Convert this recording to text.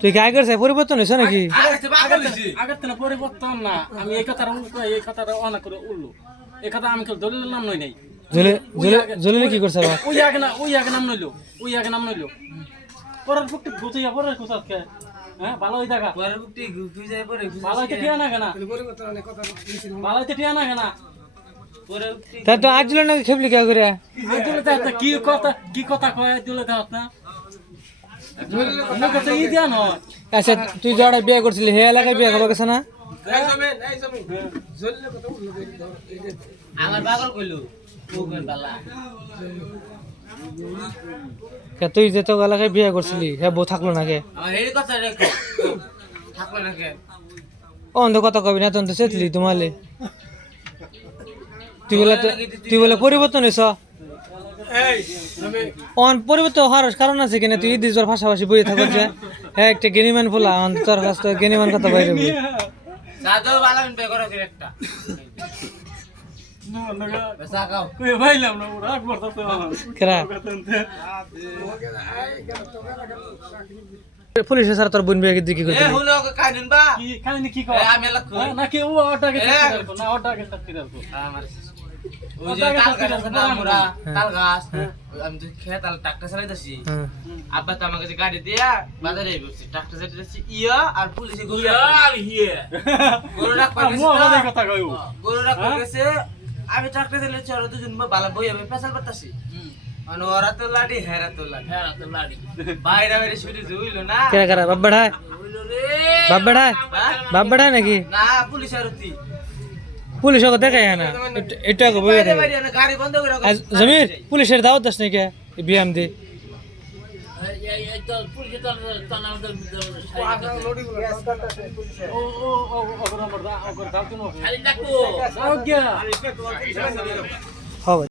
তুই কি আগের চাই পরিবর্তন হয়েছে নাকি? আগের থেকে পরিবর্তন না, আমি এই কথাটা অনা করে উঠলো। এই কথা আমি দলিল নাম নই নাই। জলিলে কি করছে? ওই আগে নাম নইলো, পরের ফুকটি ঘুচাইয়া পরের ঘুচাত কে? হ্যাঁ, ভালো হই দেখা। পরের ফুকটি ঘুচাইয়া পরে ঘুচাত। ভালো হইতে টিয়া না কেনা? ভালো হইতে টিয়া না কেনা? পরের ফুকটি তা তো আজ জলে নাকি খেপলি কে করে? দিলে তা কি কথা কয় দিলে দাও না? মুখে তো ই দিয়া না। আচ্ছা তুই যারা বিয়ে করছিলি হে এলাকায় বিয়ে করবে গেছে না? আমার পাগল কইলো ওগন বালা কে তুই যে তো এলাকায় বিয়ে করছিলি হে বউ থাকলো না কে? আমার এই কথা রেখো থাকলো না কে অন্ধ কথা কবি না তন্ত সেতলি তোমালে তুই বলে পরিবর্তন হইছ অন পরিবর্তন হওয়ার কারণ আছে কিনা? তুই দিজর পাশাপাশি বইয়ে থাকো যে হ্যাঁ একটা গেনিমান ফুলা তোর কাছ থেকে গেনিমান কথা বাইরে বই দাদু বালা বে করো কি একটা না না বেসা খাও কই ভাইলাম না রাগ করতে কেরা পুলিশ স্যার তোর বোন বিয়ে দিকে এ হুলো কাহিনী বা কি কাহিনী কি কয় আমি লাখো না কি ও অটাকে না অটাকে সাথে রাখো আমার ওই যে তাল গাছ না মোরা তাল গাছ আমি তো খেতাল ট্রাক্টর চালাইতাছি আব্বা তো আমাকে যে গাড়ি দিয়া বাজারে বসছি ট্রাক্টর চালাইতাছি ইয়া আর পুলিশে গরু আর হিয়া গরু রাখ পাইছে কথা কইও গরু রাখ পাইছে আমি ট্রাক্টর চালাইছি আর দুজন বালা বই আমি পেছাল করতেছি মানে ওরা তো লাডি হেরা তো লাডি বাইরে বাইরে শুরু হইলো না কেরা কেরা বাব্বাড়ায় হইলো রে বাব্বাড়ায় নাকি? না পুলিশ আরতি পুলিশ ওকে দেখায় না এটা কো বই গাড়ি বন্ধ করে জমির পুলিশের দাওয়াত দাস নাকি বিয়াম দি ও ও ও ও